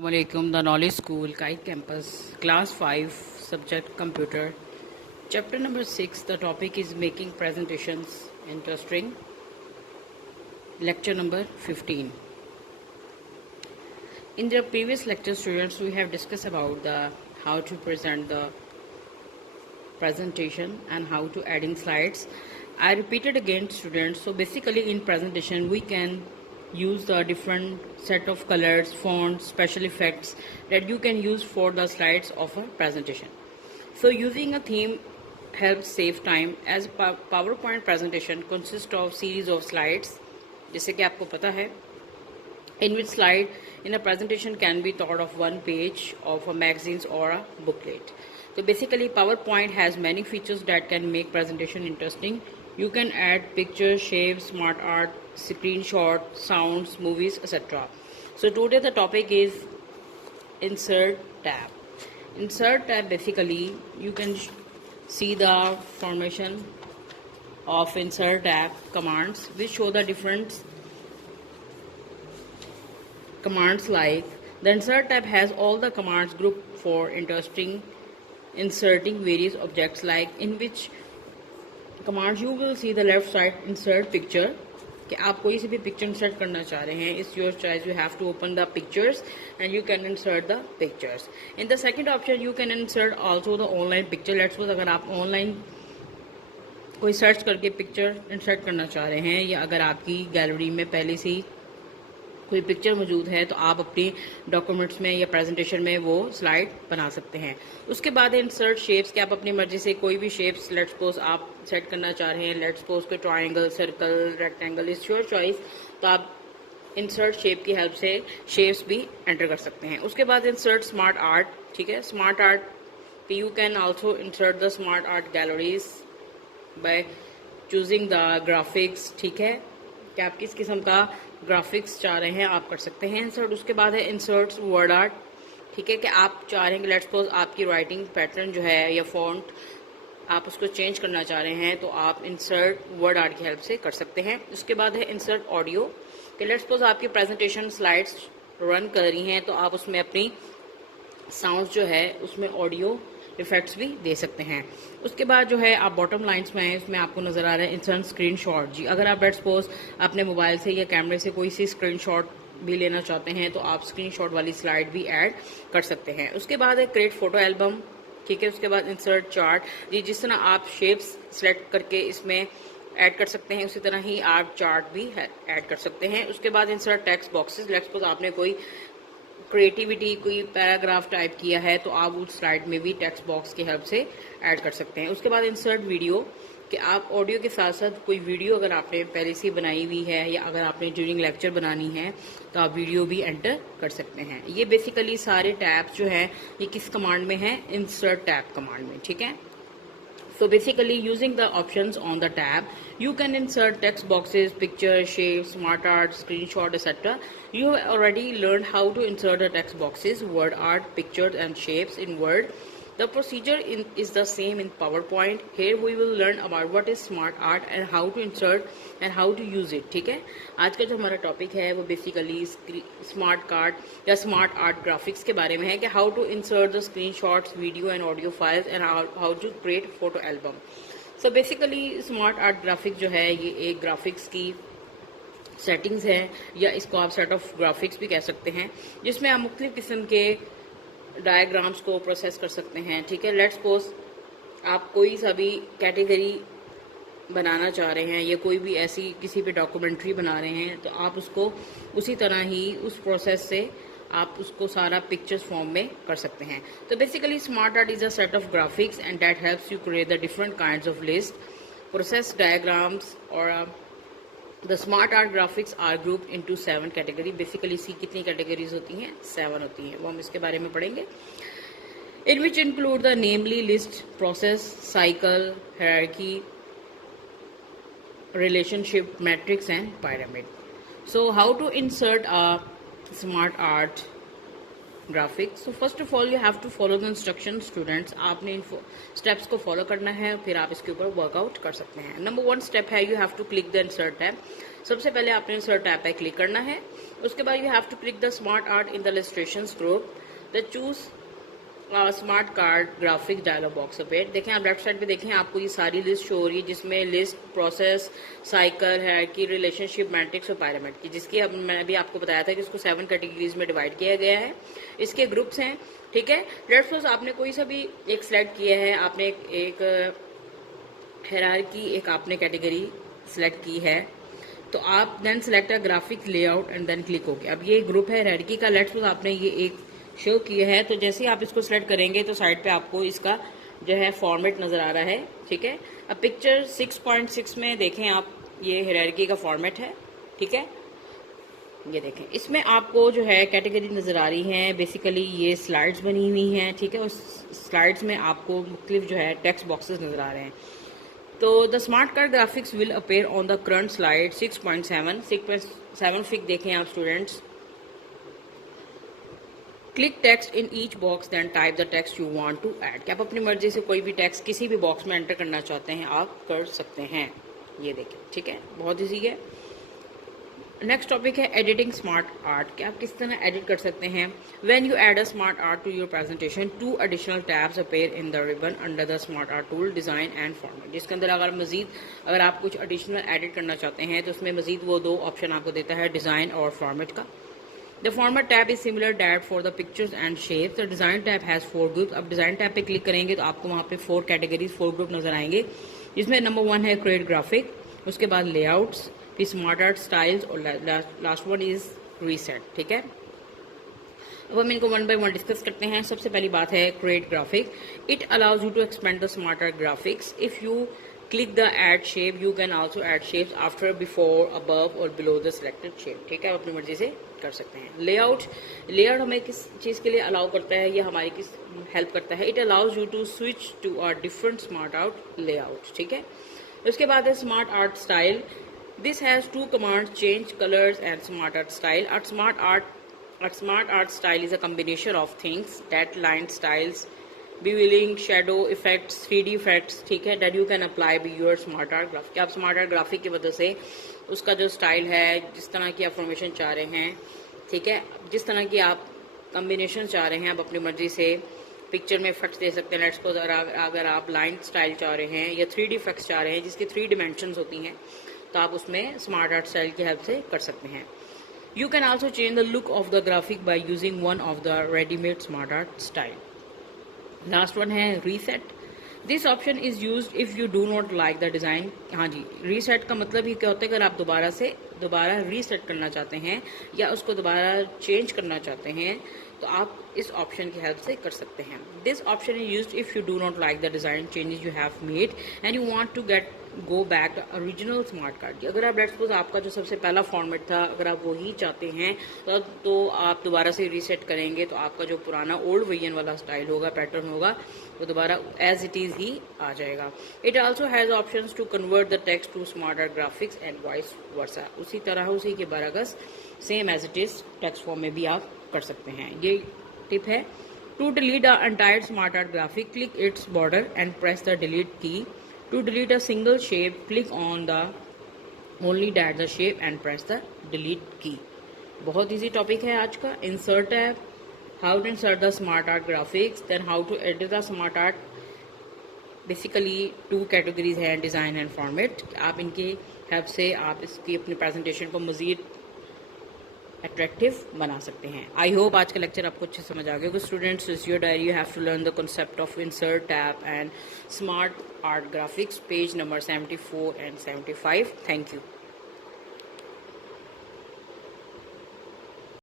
Assalamualaikum, the Knowledge School, Kite Campus, Class 5, Subject Computer. Chapter number 6, the topic is Making Presentations Interesting. Lecture number 15. In the previous lecture, students, we have discussed about how to present the presentation and how to add in slides. I repeated again, students. So basically in presentation, we can use the different set of colors, fonts, special effects that you can use for the slides of a presentation. So using a theme helps save time, as PowerPoint presentation consists of series of slides, जैसे कि आपको पता है, in which slide in a presentation can be thought of one page of a magazine or a booklet. So basically PowerPoint has many features that can make presentation interesting. You can add pictures, shapes, smart art, screenshot, sounds, movies, etc. So today the topic is Insert tab. Insert tab, basically you can see the formation of Insert tab commands, which show the different commands. Like the Insert tab has all the commands grouped for inserting various objects, like in which commands you will see the left side insert picture, कि आप कोई सी भी picture insert करना चाह रहे हैं, it's your choice. You have to open the pictures and you can insert the pictures. In the second option you can insert also the online picture. Let's suppose अगर आप ऑनलाइन कोई search करके picture insert करना चाह रहे हैं, या अगर आपकी गैलरी में पहले से ही कोई पिक्चर मौजूद है, तो आप अपने डॉक्यूमेंट्स में या प्रेजेंटेशन में वो स्लाइड बना सकते हैं. उसके बाद इंसर्ट शेप्स, कि आप अपनी मर्जी से कोई भी शेप्स लेट्स सपोज आप सेट करना चाह रहे हैं. लेट्स सपोज कोई triangle, circle, rectangle, is your choice. तो आप इंसर्ट शेप की हेल्प से शेप्स भी एंटर कर सकते हैं. उसके बाद इंसर्ट स्मार्ट आर्ट. ठीक है, स्मार्ट आर्ट पे you can also insert the smart art galleries by choosing the graphics. ठीक है, कि आप किस किस्म का ग्राफिक्स चाह रहे हैं आप कर सकते हैं इंसर्ट. उसके बाद है इंसर्ट वर्ड आर्ट. ठीक है, कि आप चाह रहे हैं कि लेट्स सपोज आपकी राइटिंग पैटर्न जो है या फॉन्ट आप उसको चेंज करना चाह रहे हैं, तो आप इंसर्ट वर्ड आर्ट की हेल्प से कर सकते हैं. उसके बाद है इंसर्ट ऑडियो, कि लेट्स सपोज आपकी प्रेजेंटेशन स्लाइड्स रन कर रही हैं, तो आप उसमें अपनी साउंड जो है उसमें ऑडियो इफेक्ट्स भी दे सकते हैं. उसके बाद जो है आप बॉटम लाइंस में आए, उसमें आपको नजर आ रहा है इंसर्ट स्क्रीनशॉट. जी, अगर आप लेट्स सपोज अपने मोबाइल से या कैमरे से कोई सी स्क्रीनशॉट भी लेना चाहते हैं, तो आप स्क्रीनशॉट वाली स्लाइड भी ऐड कर सकते हैं. उसके बाद है क्रिएट फोटो एल्बम. ठीक है, उसके बाद इंसर्ट चार्ट. जी, जिस तरह आप शेप्स सेलेक्ट करके इसमें ऐड कर सकते हैं, उसी तरह ही आप चार्ट भी ऐड कर सकते हैं. उसके बाद insert text boxes. Let's suppose आपने कोई क्रिएटिविटी कोई पैराग्राफ टाइप किया है, तो आप उस स्लाइड में भी टेक्स्ट बॉक्स की हेल्प से ऐड कर सकते हैं. उसके बाद इंसर्ट वीडियो, कि आप ऑडियो के साथ साथ कोई वीडियो अगर आपने पहले से बनाई हुई है, या अगर आपने ड्यूरिंग लेक्चर बनानी है, तो आप वीडियो भी एंटर कर सकते हैं. ये बेसिकली सारे टैब्स जो है ये किस कमांड में है, इंसर्ट टैब कमांड में. ठीक है, so basically using the options on the tab, you can insert text boxes, pictures, shapes, smart art, screenshot, etc. You have already learned how to insert the text boxes, word art, pictures and shapes in Word. The procedure is the same in PowerPoint. Here we will learn about what is smart art and how to insert and how to use it. ठीक है, आज का जो हमारा topic है वो basically smart card या smart art graphics के बारे में है, कि how to insert the screenshots, video and audio files and how to create photo album. So basically smart art graphics जो है ये एक ग्राफिक्स की सेटिंग्स है, या इसको आप सेट ऑफ ग्राफिक्स भी कह सकते हैं, जिसमें आप मुख्तलिफ किस्म के डायग्राम्स को प्रोसेस कर सकते हैं. ठीक है, लेट्स सपोज आप कोई सा भी कैटेगरी बनाना चाह रहे हैं, या कोई भी ऐसी किसी पे डॉक्यूमेंट्री बना रहे हैं, तो आप उसको उसी तरह ही उस प्रोसेस से आप उसको सारा पिक्चर्स फॉर्म में कर सकते हैं. तो basically smart art is a set of graphics and that helps you create the different kinds of list, process diagrams. और the smart art graphics are group into 7 category. Basically see कितनी categories होती हैं, 7 होती हैं, वो हम इसके बारे में पढ़ेंगे. In which include the namely list, process, cycle, hierarchy, relationship, matrix and pyramid. So how to insert a smart art graphic? So first of all you have to follow the instructions, students. आपने इन steps को follow करना है, फिर आप इसके ऊपर workout कर सकते हैं. नंबर 1 स्टेप है, you have to click the insert tab. सबसे पहले आपने इंसर्ट टैब पे क्लिक करना है। उसके बाद you have to click the smart art in the illustrations group, the choose smart card graphics dialog box appear. देखें आप लेफ्ट साइड पे देखें, आपको ये सारी लिस्ट शो हो रही है जिसमें लिस्ट, प्रोसेस, साइकिल है कि रिलेशनशिप, मैट्रिक्स और पायरामिड की, जिसकी अब मैं भी आपको बताया था कि इसको 7 कैटेगरीज में डिवाइड किया गया है। इसके ग्रुप्स हैं, ठीक है। लेट्स सपोज आपने कोई सा भी एक सिलेक्ट किया है, आपने एक हायरार्की एक आपने कैटेगरी सिलेक्ट की है, तो आप then select a graphic layout and then click okay. अब ये ग्रुप है हायरार्की का, लेट्स सपोज आपने ये एक शो किया है, तो जैसे ही आप इसको सिलेक्ट करेंगे तो साइड पे आपको इसका जो है फॉर्मेट नजर आ रहा है, ठीक है। अब पिक्चर 6.6 में देखें आप, ये हायरार्की का फॉर्मेट है, ठीक है। ये देखें, इसमें आपको जो है कैटेगरी नजर आ रही है, बेसिकली ये स्लाइड्स बनी हुई हैं, ठीक है। उस स्लाइड्स में आपको मुख्तलिफ जो है टेक्स्ट बॉक्सेस नजर आ रहे हैं। तो the smart card graphics will appear on the current slide 6.7 फिक देखें आप students. Click text in each box then type the text you want to add. कि आप अपनी मर्जी से कोई भी टेक्स्ट किसी भी बॉक्स में एंटर करना चाहते हैं आप कर सकते हैं। ये देखें, ठीक है, बहुत ईजी है। नेक्स्ट टॉपिक है एडिटिंग स्मार्ट आर्ट, कि आप किस तरह एडिट कर सकते हैं। When you add a smart art to your presentation, 2 additional tabs appear in the ribbon under the smart art tool, design and format. जिसके अंदर अगर आप कुछ एडिशनल एडिट करना चाहते हैं तो उसमें मजीद वो 2 ऑप्शन आपको देता है, डिजाइन और फॉर्मेट का। The format tab is similar that for the pictures and shapes. The design tab has 4 groups. अब design tab पे क्लिक करेंगे तो आपको वहाँ पे 4 कैटेगरीज, 4 ग्रुप नजर आएंगे, जिसमें नंबर 1 है क्रिएट ग्राफिक, उसके बाद लेआउट्स, फिर स्मार्ट आर्ट स्टाइल्स और लास्ट वन इज रीसेट, ठीक है। अब हम इनको 1 by 1 डिस्कस करते हैं। सबसे पहली बात है create graphic. It allows you to expand the smart art graphics. If you click the add shape, you can also add shapes after, before, above और बिलो द सिलेक्टेड शेप, ठीक है। अपनी मर्जी से कर सकते हैं। लेआउट हमें किस चीज के लिए अलाउ करता है, ये हमारी किस हेल्प करता है। It allows you to switch to a different smart art layout, ठीक है। उसके बाद है smart art style. This has 2 commands, change colours and smart art style. Smart art style is a combination of things that line styles, beveling, shadow effects, 3D effects, ठीक है, that you can apply with your smart art graphic। आप smart art graphic की वजह से उसका जो style है, जिस तरह की आप फॉर्मेशन चाह रहे हैं, ठीक है, जिस तरह की आप कॉम्बिनेशन चाह रहे हैं, आप अपनी मर्जी से पिक्चर में इफेक्ट्स दे सकते हैं। लेट्स सपोज अगर आप लाइन स्टाइल चाह रहे हैं या 3D इफेक्ट्स चाह रहे हैं जिसकी 3 डिमेंशंस होती हैं, तो आप उसमें स्मार्ट आर्ट स्टाइल की हेल्प से कर सकते हैं। You can also change the look of the graphic by using one of the readymade smart art style. Last one है reset. This option is used if you do not like the design. हाँ जी, reset का मतलब ही क्या होता है, अगर आप दोबारा रीसेट करना चाहते हैं या उसको दोबारा चेंज करना चाहते हैं तो आप इस ऑप्शन की हेल्प से कर सकते हैं। This option is used if you do not like the design changes you have made and you want to go back the original smart card. अगर आप लेट्स सपोज आपका जो सबसे पहला फॉर्मेट था, अगर आप वही चाहते हैं तो आप दोबारा से रीसेट करेंगे तो आपका जो पुराना ओल्ड वर्जन वाला स्टाइल होगा, पैटर्न होगा, वो दोबारा एज इट इज ही आ जाएगा। It also has options to convert the text to smart art graphics and vice versa. उसी तरह उसी के बरअक्स same as it is text form में भी आप कर सकते हैं। ये टिप है। To delete the entire smart art graphic, click its border and press the delete key. To delete a single shape, click on the only that the shape and press the delete key। बहुत easy topic है आज का। Insert tab, how to insert the smart art graphics, then how to edit the smart art. Basically 2 categories हैं, design and format. आप इनकी help से आप इसकी अपनी प्रेजेंटेशन को मजीद अट्रैक्टिव बना सकते हैं। आई होप आज का लेक्चर आपको अच्छे समझ आ गया। Students, is your diary, you have to learn the concept of insert tab and smart art graphics, page number 74 and 75। Thank you.